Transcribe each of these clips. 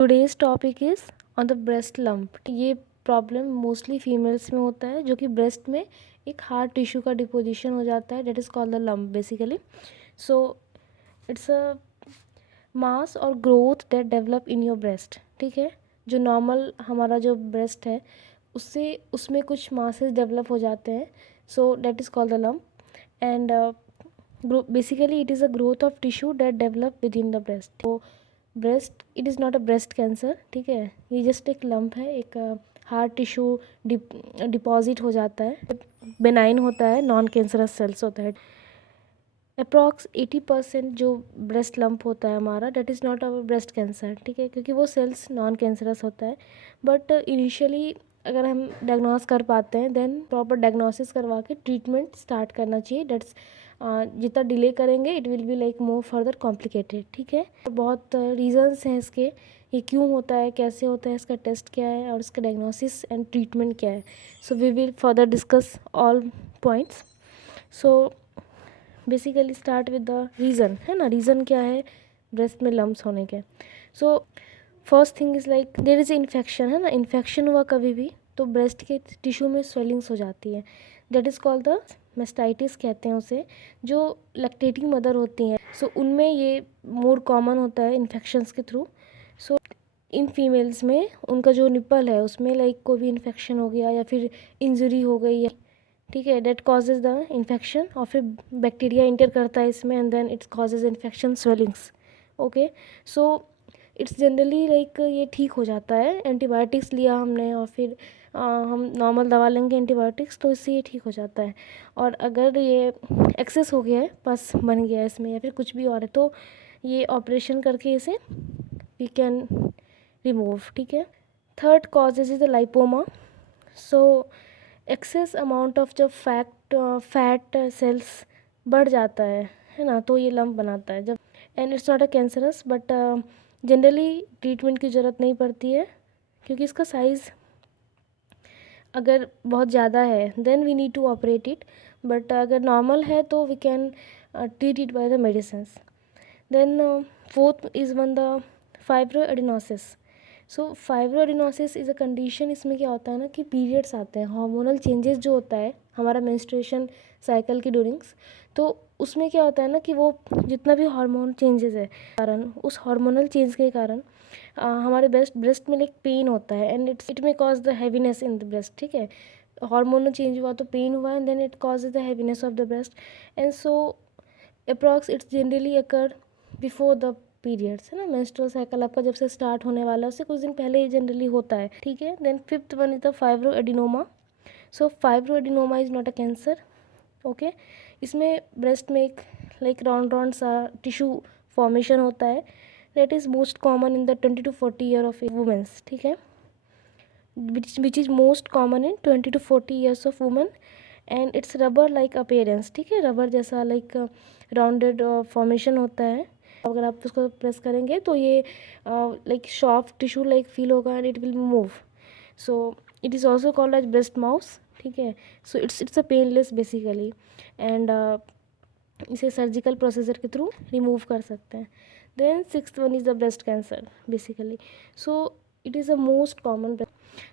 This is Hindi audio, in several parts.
Today's topic is on the breast lump. ये प्रॉब्लम मोस्टली फीमेल्स में होता है, जो कि ब्रेस्ट में एक हार्ड टिश्यू का डिपोजिशन हो जाता है, that is called the lump basically. So it's a mass or growth that develop in your breast. ठीक है, जो नॉर्मल हमारा जो ब्रेस्ट है उससे उसमें कुछ मासेस डेवलप हो जाते हैं, so that is called the lump. And basically it is a growth of tissue that develop within the breast. तो breast, it is not a breast cancer. ठीक है, ये जस्ट एक लंप है, एक हार्ड टिश्यू डिपॉजिट हो जाता है, बेनाइन होता है, नॉन कैंसरस सेल्स होता है। अप्रॉक्स 80% जो ब्रेस्ट लंप होता है हमारा, that is not our breast cancer. ठीक है, क्योंकि वो सेल्स नॉन कैंसरस होता है। बट इनिशियली अगर हम डायग्नोस कर पाते हैं, देन प्रॉपर डायग्नोसिस करवा के ट्रीटमेंट स्टार्ट करना चाहिए। डेट्स जितना डिले करेंगे it will be like more further complicated. ठीक है, बहुत रीजंस हैं इसके, ये क्यों होता है, कैसे होता है, इसका टेस्ट क्या है और इसका डायग्नोसिस एंड ट्रीटमेंट क्या है। So we will further discuss all points. So basically start with the reason, है ना, रीज़न क्या है ब्रेस्ट में लम्प्स होने के। So first thing is like there is infection, है ना, इन्फेक्शन हुआ कभी भी तो ब्रेस्ट के टिश्यू में स्वेलिंग्स हो जाती है, that is called the mastitis कहते हैं उसे। जो लैक्टेटिंग मदर होती हैं, सो उनमें ये मोर कॉमन होता है इन्फेक्शंस के थ्रू। सो इन फीमेल्स में उनका जो निपल है उसमें लाइक कोई भी इन्फेक्शन हो गया या फिर इंजरी हो गई है, ठीक है, डेट कॉजेज द इन्फेक्शन, और फिर बैक्टीरिया इंटर करता है इसमें and then it's causes infection swellings. Okay, so it's generally like ये ठीक हो जाता है, एंटीबायोटिक्स लिया हमने और फिर हम नॉर्मल दवा लेंगे एंटीबायोटिक्स, तो इससे ये ठीक हो जाता है। और अगर ये एक्सेस हो गया है, पस बन गया है इसमें या फिर कुछ भी और है, तो ये ऑपरेशन करके इसे वी कैन रिमूव। ठीक है, third causes is the lipoma. So excess amount of जब फैट सेल्स बढ़ जाता है ना, तो ये लंप बनाता है जब, and it's not a cancerous, but generally treatment की ज़रूरत नहीं पड़ती है, क्योंकि इसका साइज़ अगर बहुत ज़्यादा है then we need to operate it, but अगर नॉर्मल है तो we can treat it by the medicines. Then fourth is one the fibroadenosis. So fibroadenosis is a condition, इसमें क्या होता है ना कि पीरियड्स आते हैं, हार्मोनल चेंजेस जो होता है हमारा मेंस्ट्रुएशन साइकिल की ड्यूरिंग्स, तो उसमें क्या होता है ना कि वो जितना भी हार्मोन चेंजेस है कारण, उस हार्मोनल चेंज के कारण हमारे ब्रेस्ट में एक पेन होता है, and it may cause the heaviness in the breast. ठीक है, हार्मोनल चेंज हुआ तो पेन हुआ and then it cause the heaviness of the breast, and so approx it's generally occur before the periods, है ना, मेंस्ट्रुअल साइकिल आपका जब से स्टार्ट होने वाला है उससे कुछ दिन पहले ही जनरली होता है। ठीक है, then fifth one is the fibroadenoma. So fibroadenoma is not a cancer. Okay, इसमें ब्रेस्ट में एक लाइक राउंड राउंड सा टिश्यू फॉर्मेशन होता है, that is most common in the 20 to 40 year of womens. ठीक है, which is most common in 20 to 40 years of women, and it's rubber like appearance. ठीक है, रबर जैसा लाइक राउंडेड फॉर्मेशन होता है। अगर आप उसको प्रेस करेंगे तो ये like soft tissue like feel होगा and it will move. So it is also called as breast mouse. ठीक है, so it's a painless basically, and इसे सर्जिकल प्रोसीजर के थ्रू रिमूव कर सकते हैं। Then sixth one is the breast cancer basically. So it is the most common.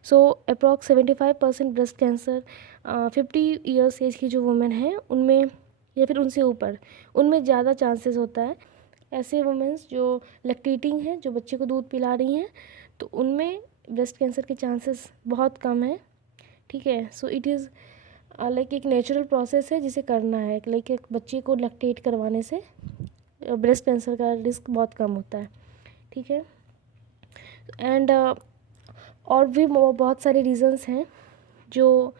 So approx 75% breast cancer 50 years age की जो वुमेन हैं उनमें या फिर उनसे ऊपर, उनमें ज़्यादा चांसेस होता है। ऐसे वुमेंस जो लैक्टेटिंग हैं, जो बच्चे को दूध पिला रही हैं, तो उनमें ब्रेस्ट कैंसर के चांसेस बहुत कम हैं। ठीक है, सो इट इज़ लाइक एक नेचुरल प्रोसेस है जिसे करना है, लाइक एक बच्चे को लैक्टेट करवाने से ब्रेस्ट कैंसर का रिस्क बहुत कम होता है। ठीक है, एंड और भी बहुत सारे रीजंस हैं जो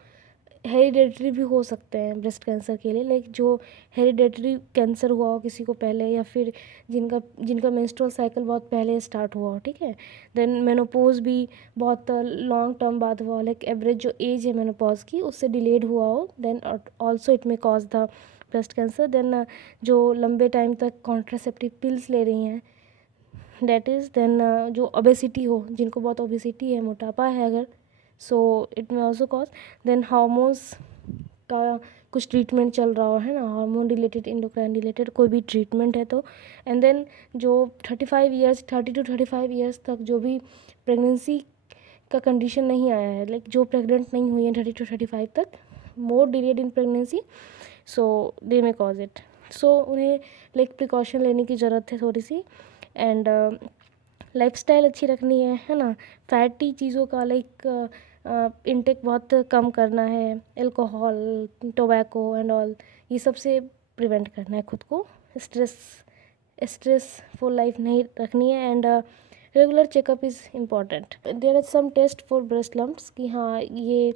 हेरिडेटरी भी हो सकते हैं ब्रेस्ट कैंसर के लिए, लाइक जो हेरिडेटरी कैंसर हुआ हो किसी को पहले, या फिर जिनका जिनका मेंस्ट्रुअल साइकिल बहुत पहले स्टार्ट हुआ हो। ठीक है, देन मेनोपॉज भी बहुत लॉन्ग टर्म बाद हुआ हो, लाइक एवरेज जो एज है मेनोपॉज की उससे डिलेड हुआ हो, then also it may cause the breast cancer. Then जो लंबे टाइम तक कॉन्ट्रासेप्टिव पिल्स ले रही हैं, डेट इज़, देन जो ओबेसिटी हो, जिनको बहुत ओबेसिटी है, मोटापा है अगर, so it may also cause, then hormones का कुछ ट्रीटमेंट चल रहा हो, है ना, हार्मोन रिलेटेड, एंडोक्राइन रिलेटेड कोई भी ट्रीटमेंट है तो, एंड देन जो 30 to 35 ईयर्स तक जो भी प्रेगनेंसी का कंडीशन नहीं आया है, लाइक जो प्रेग्नेंट नहीं हुई है 30 to 35 तक, more delayed in pregnancy, so they may cause it. So उन्हें लाइक प्रिकॉशन लेने की ज़रूरत है थोड़ी सी, एंड लाइफस्टाइल अच्छी रखनी है ना, फैटी चीज़ों का लाइक इनटेक बहुत कम करना है, अल्कोहल, टोबैको एंड ऑल, ये सब से प्रिवेंट करना है खुद को, स्ट्रेसफुल लाइफ नहीं रखनी है, and regular checkup is important. There are some test for breast lumps कि हाँ ये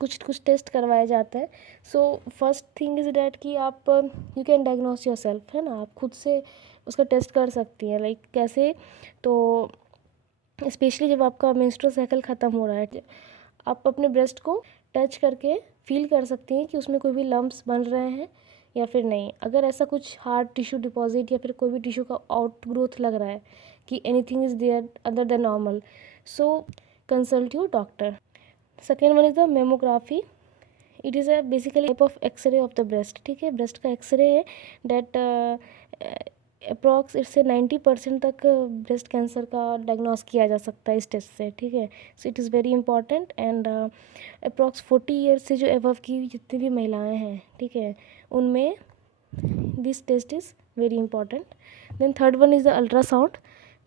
कुछ टेस्ट करवाया जाता है। So first thing is that कि आप you can diagnose yourself, है ना, आप खुद से उसका टेस्ट कर सकती हैं। लाइक कैसे, तो स्पेशली जब आपका मेंस्ट्रुअल साइकिल ख़त्म हो रहा है, आप अपने ब्रेस्ट को टच करके फील कर सकती हैं कि उसमें कोई भी लम्प्स बन रहे हैं या फिर नहीं। अगर ऐसा कुछ हार्ड टिश्यू डिपॉजिट या फिर कोई भी टिश्यू का आउट ग्रोथ लग रहा है कि anything is there other than normal, so consult your doctor. Second one is the mammography. It is a basically type of x-ray of the breast, ठीक है, ब्रेस्ट का एक्सरे है डैट अप्रॉक्स इससे 90% तक ब्रेस्ट कैंसर का डायग्नोस किया जा सकता है इस टेस्ट से, ठीक है। सो it is very important, and approx 40 years से जो एबव की जितनी भी महिलाएं हैं, ठीक है, उनमें this test is very important. Then third one is the ultrasound,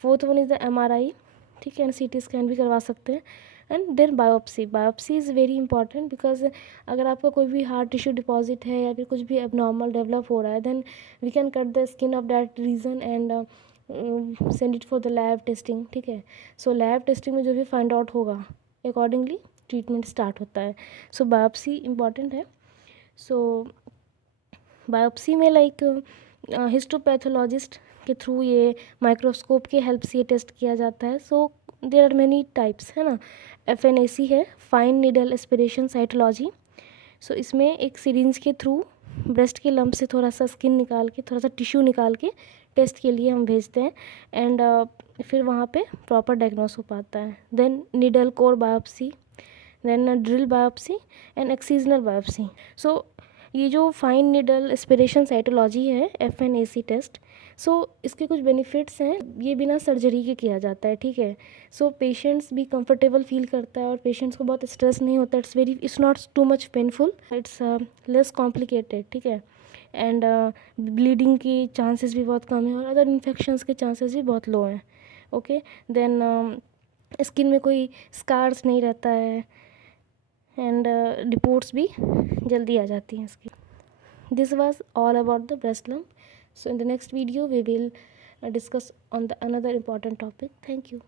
fourth one is the MRI, ठीक है, एंड CT स्कैन भी करवा सकते हैं, and then biopsy is very important because अगर आपका कोई भी हार्ट टिश्यू डिपॉजिट है या फिर कुछ भी एबनॉर्मल डेवलप हो रहा है, then we can cut the skin of that region and send it for the lab testing, ठीक है। सो लैब टेस्टिंग में जो भी फाइंड आउट होगा अकॉर्डिंगली ट्रीटमेंट स्टार्ट होता है। सो बायोप्सी इंपॉर्टेंट है। सो बायोप्सी में लाइक हिस्टोपैथोलॉजिस्ट के थ्रू ये माइक्रोस्कोप के हेल्प से ये टेस्ट किया जाता है। So there are many types, है ना। FNAC है, फाइन नीडल एस्पिरेशन साइटोलॉजी। सो इसमें एक सिरिंज के थ्रू ब्रेस्ट के लम्ब से थोड़ा सा स्किन निकाल के, थोड़ा सा टिश्यू निकाल के टेस्ट के लिए हम भेजते हैं, एंड फिर वहाँ पे प्रॉपर डायग्नोस हो पाता है। Then needle core biopsy, then drill biopsy and excisional biopsy. So ये जो फाइन नीडल एस्पिरेशन साइटोलॉजी है, FNAC टेस्ट, सो इसके कुछ बेनिफिट्स हैं। ये बिना सर्जरी के किया जाता है, ठीक है। सो पेशेंट्स भी कंफर्टेबल फील करता है और पेशेंट्स को बहुत स्ट्रेस नहीं होता। It's not too much painful, it's less complicated, ठीक है, एंड ब्लीडिंग की चांसेस भी बहुत कम है और अदर इन्फेक्शंस के चांसेस भी बहुत लो हैं, ओके। देन स्किन में कोई स्कार्स नहीं रहता है, एंड रिपोर्ट्स भी जल्दी आ जाती हैं इसकी। This was all about the breast lump. So in the next video we will discuss on the another important topic. Thank you.